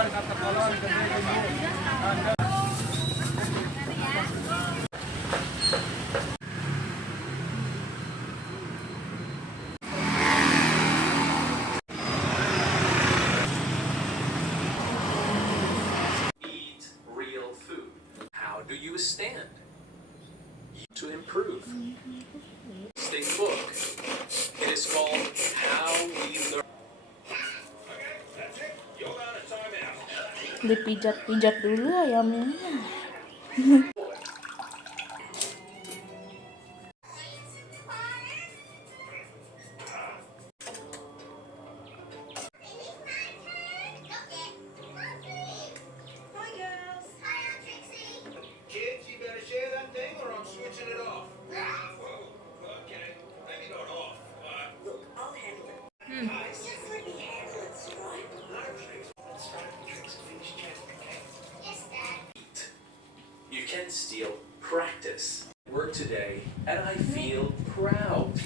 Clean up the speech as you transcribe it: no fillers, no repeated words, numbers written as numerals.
Eat real food. How do you stand? To improve. State book. It is called How We Learn. Dipijat-pijat dulu ayamnya. Kids, you better share that thing or I'm switching it off. Whoa, okay. Maybe not off. Look, I'll handle it. Nice. Just let me handle it, Stripe. No tricks. Let's start the tricks and finish chatting, okay? Yes, Dad. You can still practice. Work today, and I feel proud.